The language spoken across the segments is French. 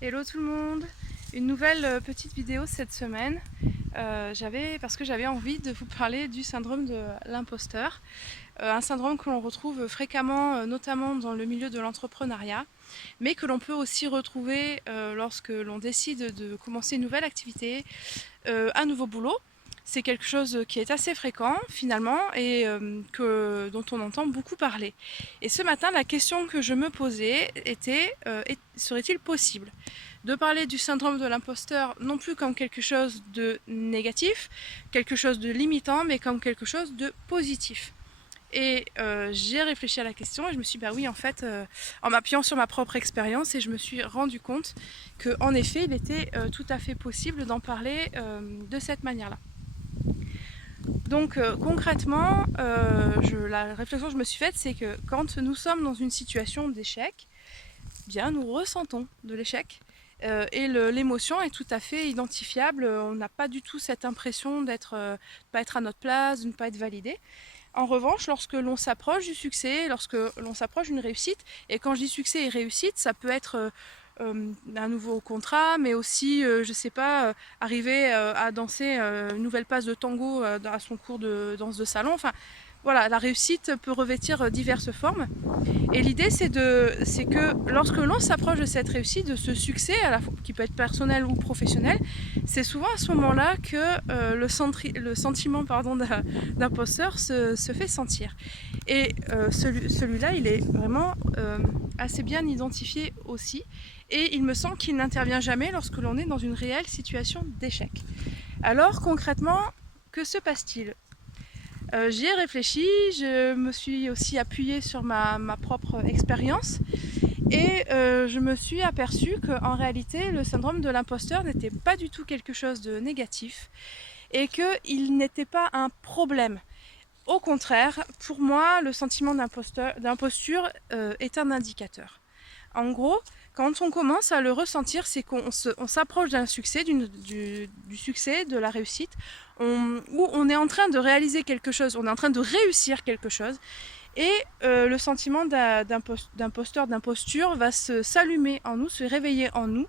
Hello tout le monde, une nouvelle petite vidéo cette semaine parce que j'avais envie de vous parler du syndrome de l'imposteur, un syndrome que l'on retrouve fréquemment notamment dans le milieu de l'entrepreneuriat, mais que l'on peut aussi retrouver lorsque l'on décide de commencer une nouvelle activité, un nouveau boulot. C'est quelque chose qui est assez fréquent finalement et dont on entend beaucoup parler. Et ce matin, la question que je me posais était serait-il possible de parler du syndrome de l'imposteur non plus comme quelque chose de négatif, quelque chose de limitant, mais comme quelque chose de positif. Et j'ai réfléchi à la question et je me suis dit, bah oui, en fait, en m'appuyant sur ma propre expérience, et je me suis rendu compte qu'en effet, il était tout à fait possible d'en parler de cette manière-là. Donc concrètement, la réflexion que je me suis faite, c'est que quand nous sommes dans une situation d'échec, bien nous ressentons de l'échec. Et l'émotion est tout à fait identifiable. On n'a pas du tout cette impression d'être, pas être à notre place, de ne pas être validé. En revanche, lorsque l'on s'approche du succès, lorsque l'on s'approche d'une réussite, et quand je dis succès et réussite, ça peut être un nouveau contrat, mais aussi, je sais pas, arriver à danser une nouvelle passe de tango à son cours de danse de salon. Enfin, voilà, la réussite peut revêtir diverses formes. Et l'idée, c'est que lorsque l'on s'approche de cette réussite, de ce succès, qui peut être personnel ou professionnel, c'est souvent à ce moment-là que le sentiment d'imposteur se fait sentir. Et celui-là, il est vraiment assez bien identifié aussi. Et il me semble qu'il n'intervient jamais lorsque l'on est dans une réelle situation d'échec. Alors concrètement, que se passe-t-il? J'y ai réfléchi, je me suis aussi appuyée sur ma propre expérience et je me suis aperçue qu'en réalité le syndrome de l'imposteur n'était pas du tout quelque chose de négatif et qu'il n'était pas un problème. Au contraire, pour moi, le sentiment d'imposture est un indicateur. En gros, quand on commence à le ressentir, c'est qu'on s'approche d'un succès, du succès, de la réussite, où on est en train de réaliser quelque chose, on est en train de réussir quelque chose, et le sentiment d'imposteur, d'imposture va s'allumer en nous, se réveiller en nous,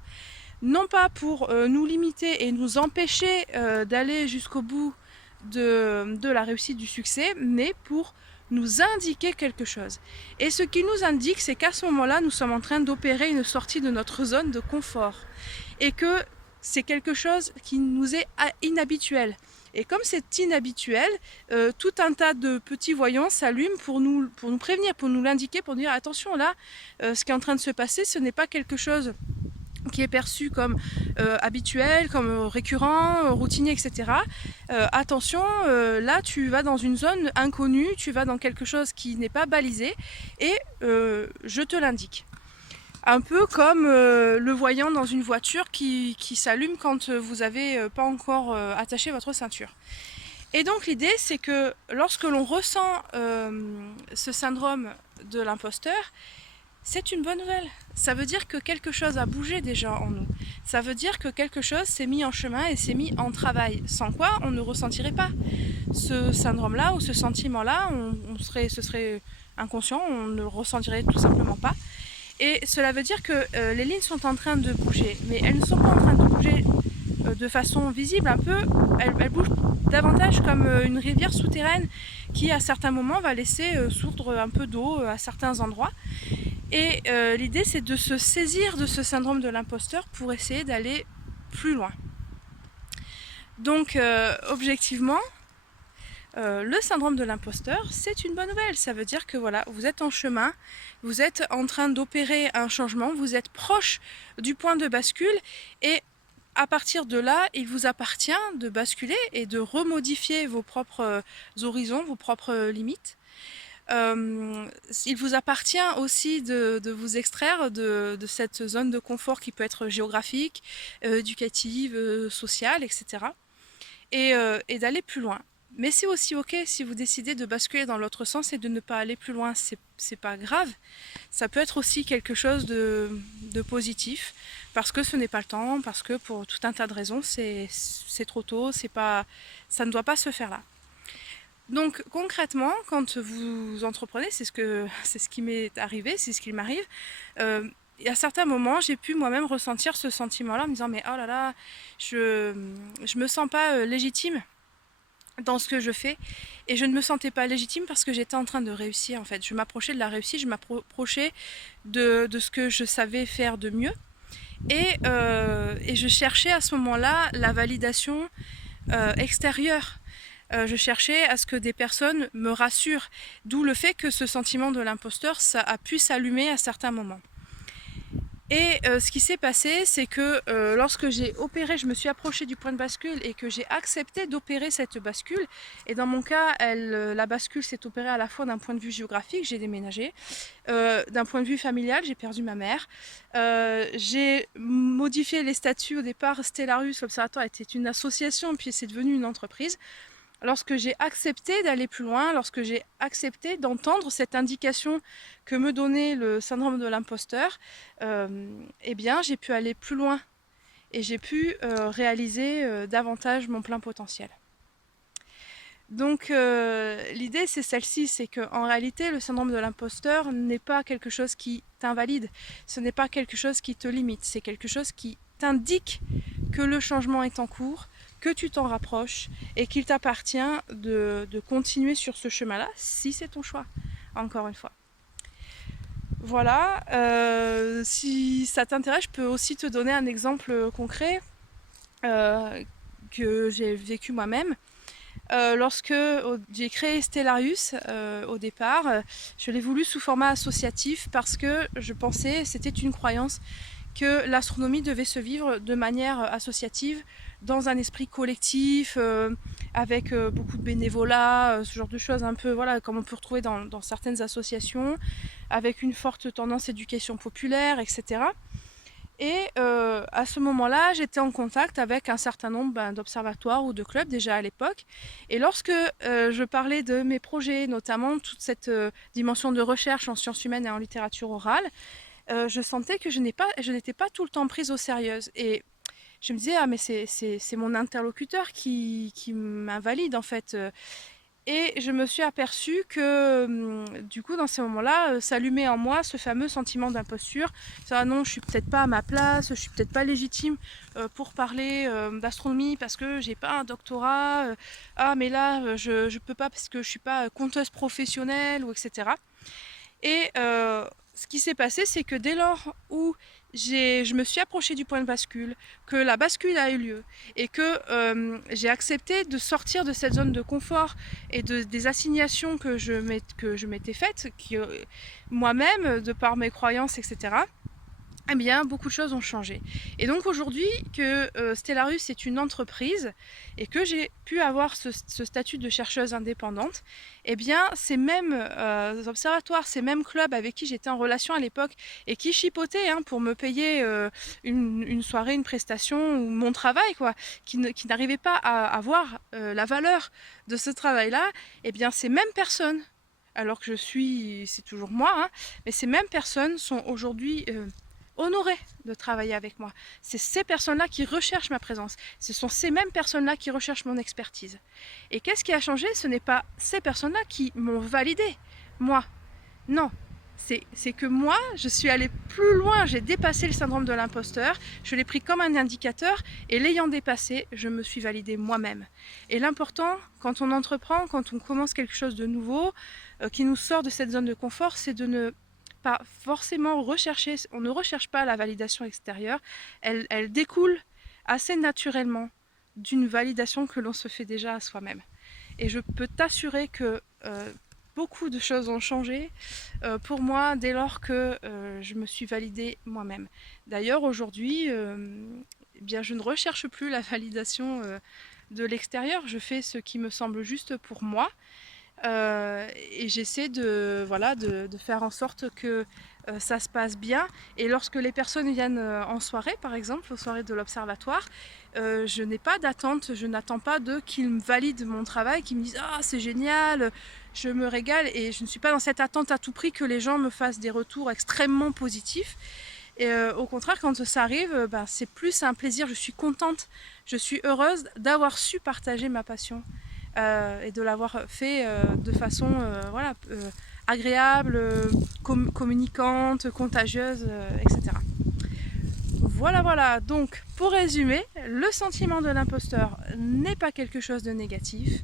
non pas pour nous limiter et nous empêcher d'aller jusqu'au bout de la réussite du succès, mais pour nous indiquer quelque chose. Et ce qui nous indique, c'est qu'à ce moment-là, nous sommes en train d'opérer une sortie de notre zone de confort. Et que c'est quelque chose qui nous est inhabituel. Et comme c'est inhabituel, tout un tas de petits voyants s'allument pour nous prévenir, pour nous l'indiquer, pour nous dire attention là, ce qui est en train de se passer, ce n'est pas quelque chose qui est perçu comme habituel, comme récurrent, routinier, etc. Attention, là tu vas dans une zone inconnue, tu vas dans quelque chose qui n'est pas balisé et je te l'indique. Un peu comme le voyant dans une voiture qui s'allume quand vous n'avez pas encore attaché votre ceinture. Et donc l'idée c'est que lorsque l'on ressent ce syndrome de l'imposteur, c'est une bonne nouvelle. Ça veut dire que quelque chose a bougé déjà en nous. Ça veut dire que quelque chose s'est mis en chemin et s'est mis en travail. Sans quoi on ne ressentirait pas ce syndrome-là ou ce sentiment-là. Ce serait inconscient, on ne le ressentirait tout simplement pas. Et cela veut dire que les lignes sont en train de bouger, mais elles ne sont pas en train de bouger de façon visible, un peu, elles bougent davantage comme une rivière souterraine qui à certains moments va laisser sourdre un peu d'eau à certains endroits. Et l'idée, c'est de se saisir de ce syndrome de l'imposteur pour essayer d'aller plus loin. Donc, objectivement, le syndrome de l'imposteur, c'est une bonne nouvelle. Ça veut dire que voilà, vous êtes en chemin, vous êtes en train d'opérer un changement, vous êtes proche du point de bascule et à partir de là, il vous appartient de basculer et de remodifier vos propres horizons, vos propres limites. Il vous appartient aussi de vous extraire de cette zone de confort qui peut être géographique, éducative, sociale, etc. Et d'aller plus loin. Mais c'est aussi ok si vous décidez de basculer dans l'autre sens et de ne pas aller plus loin, c'est pas grave. Ça peut être aussi quelque chose de positif, parce que ce n'est pas le temps, parce que pour tout un tas de raisons, c'est trop tôt, ça ne doit pas se faire là. Donc concrètement, quand vous entreprenez, c'est ce qui m'est arrivé, c'est ce qui m'arrive. à certains moments, j'ai pu moi-même ressentir ce sentiment-là en me disant mais oh là là, je me sens pas légitime dans ce que je fais et je ne me sentais pas légitime parce que j'étais en train de réussir en fait. Je m'approchais de la réussite, je m'approchais de ce que je savais faire de mieux et je cherchais à ce moment-là la validation extérieure. Je cherchais à ce que des personnes me rassurent, d'où le fait que ce sentiment de l'imposteur, ça a pu s'allumer à certains moments. Et ce qui s'est passé, c'est que lorsque j'ai opéré, je me suis approchée du point de bascule et que j'ai accepté d'opérer cette bascule. Et dans mon cas, la bascule s'est opérée à la fois d'un point de vue géographique, j'ai déménagé, d'un point de vue familial, j'ai perdu ma mère. J'ai modifié les statuts. Au départ, Stellarius, l'Observatoire, était une association, puis c'est devenu une entreprise. Lorsque j'ai accepté d'aller plus loin, lorsque j'ai accepté d'entendre cette indication que me donnait le syndrome de l'imposteur, eh bien j'ai pu aller plus loin et j'ai pu réaliser davantage mon plein potentiel. Donc l'idée c'est celle-ci, c'est qu'en réalité le syndrome de l'imposteur n'est pas quelque chose qui t'invalide, ce n'est pas quelque chose qui te limite, c'est quelque chose qui t'indique que le changement est en cours, que tu t'en rapproches et qu'il t'appartient de continuer sur ce chemin-là si c'est ton choix, encore une fois. Voilà, si ça t'intéresse, je peux aussi te donner un exemple concret que j'ai vécu moi-même. Lorsque j'ai créé Stellarius au départ, je l'ai voulu sous format associatif parce que je pensais, c'était une croyance, que l'astronomie devait se vivre de manière associative, dans un esprit collectif, avec beaucoup de bénévolat, ce genre de choses un peu voilà, comme on peut retrouver dans certaines associations, avec une forte tendance éducation populaire, etc. Et à ce moment-là, j'étais en contact avec un certain nombre d'observatoires ou de clubs déjà à l'époque. Et lorsque je parlais de mes projets, notamment toute cette dimension de recherche en sciences humaines et en littérature orale, je sentais que je n'étais pas tout le temps prise au sérieux. Et je me disais, ah mais c'est mon interlocuteur qui m'invalide en fait. Et je me suis aperçue que du coup dans ces moments-là, s'allumait en moi ce fameux sentiment d'imposture. Ça, non, je suis peut-être pas à ma place, je suis peut-être pas légitime pour parler d'astronomie parce que j'ai pas un doctorat. Ah mais là, je peux pas parce que je suis pas conteuse professionnelle ou etc. Et ce qui s'est passé, c'est que dès lors où je me suis approchée du point de bascule, que la bascule a eu lieu et que j'ai accepté de sortir de cette zone de confort et des assignations que je m'étais faites, moi-même, de par mes croyances, etc., eh bien, beaucoup de choses ont changé. Et donc aujourd'hui que Stellarius est une entreprise et que j'ai pu avoir ce statut de chercheuse indépendante, eh bien, ces mêmes observatoires, ces mêmes clubs avec qui j'étais en relation à l'époque et qui chipotaient pour me payer une soirée, une prestation ou mon travail, quoi, qui n'arrivaient pas à avoir la valeur de ce travail-là, eh bien, ces mêmes personnes, alors que c'est toujours moi, mais ces mêmes personnes sont aujourd'hui honorée de travailler avec moi. C'est ces personnes-là qui recherchent ma présence. Ce sont ces mêmes personnes-là qui recherchent mon expertise. Et qu'est-ce qui a changé? Ce n'est pas ces personnes-là qui m'ont validé, moi. Non. C'est que moi, je suis allée plus loin, j'ai dépassé le syndrome de l'imposteur, je l'ai pris comme un indicateur et l'ayant dépassé, je me suis validée moi-même. Et l'important, quand on entreprend, quand on commence quelque chose de nouveau, qui nous sort de cette zone de confort, c'est de ne pas forcément rechercher, on ne recherche pas la validation extérieure, elle découle assez naturellement d'une validation que l'on se fait déjà à soi-même. Et je peux t'assurer que beaucoup de choses ont changé pour moi dès lors que je me suis validée moi-même. D'ailleurs aujourd'hui, eh bien, je ne recherche plus la validation de l'extérieur, je fais ce qui me semble juste pour moi. Et j'essaie de faire en sorte que ça se passe bien. Et lorsque les personnes viennent en soirée, par exemple, aux soirées de l'Observatoire, je n'ai pas d'attente, je n'attends pas d'eux qu'ils me valident mon travail, qu'ils me disent « Ah, c'est génial, je me régale » et je ne suis pas dans cette attente à tout prix que les gens me fassent des retours extrêmement positifs. Et au contraire, quand ça arrive, c'est plus un plaisir, je suis contente, je suis heureuse d'avoir su partager ma passion. Et de l'avoir fait de façon agréable, communicante, contagieuse, etc. Voilà, donc pour résumer, le sentiment de l'imposteur n'est pas quelque chose de négatif,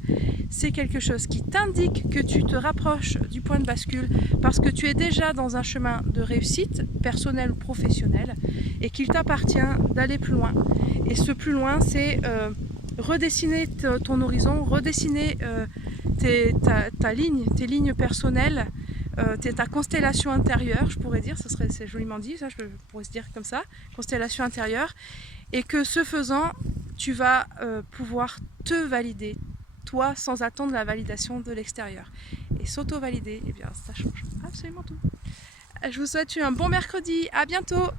c'est quelque chose qui t'indique que tu te rapproches du point de bascule parce que tu es déjà dans un chemin de réussite, personnelle ou professionnelle, et qu'il t'appartient d'aller plus loin. Et ce plus loin, c'est redessiner ton horizon, redessiner tes lignes personnelles, ta constellation intérieure, je pourrais dire, c'est joliment dit, ça je pourrais se dire comme ça, constellation intérieure, et que ce faisant, tu vas pouvoir te valider, toi, sans attendre la validation de l'extérieur. Et s'auto-valider, eh bien ça change absolument tout. Je vous souhaite un bon mercredi, à bientôt!